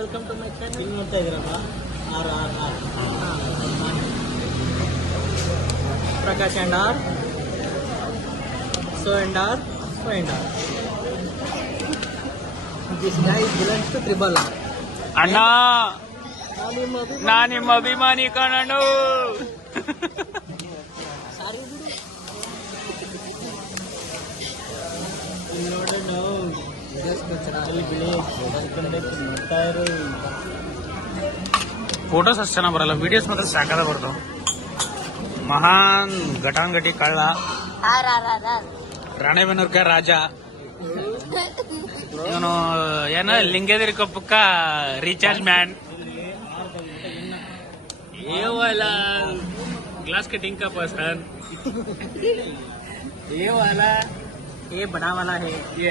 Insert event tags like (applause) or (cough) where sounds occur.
welcome to my Prakash and R so and R so and R to ಅಣ್ಣ ನಾನು ನಿಮ್ಮ ಅಭಿಮಾನಿ ಕಾಣ (laughs) ಫೋಟೋಸ್ ಅಷ್ಟು ಚೆನ್ನಾಗಿ ಬರಲ್ಲ ವಿಡಿಯೋಸ್ ಮಾತ್ರ ಸಾಕಾದ ಬರ್ತಾವ ಮಹಾನ್ ಘಟಾಂಘಟಿ ಕಳ್ಳ ರಾಣೆಬೆನ್ನೂರ್ಕ ರಾಜ ಇವನು ಏನ ಲಿಂಗೇದಿರಿ ಕೊಪ್ಪಕ್ಕ ರೀಚಾರ್ಜ್ ಮ್ಯಾನ್ ಏವಲ ಗ್ಲಾಸ್ ಕಟಿಂಗ್ का पर्सन ये वाला ये बड़ा वाला है ये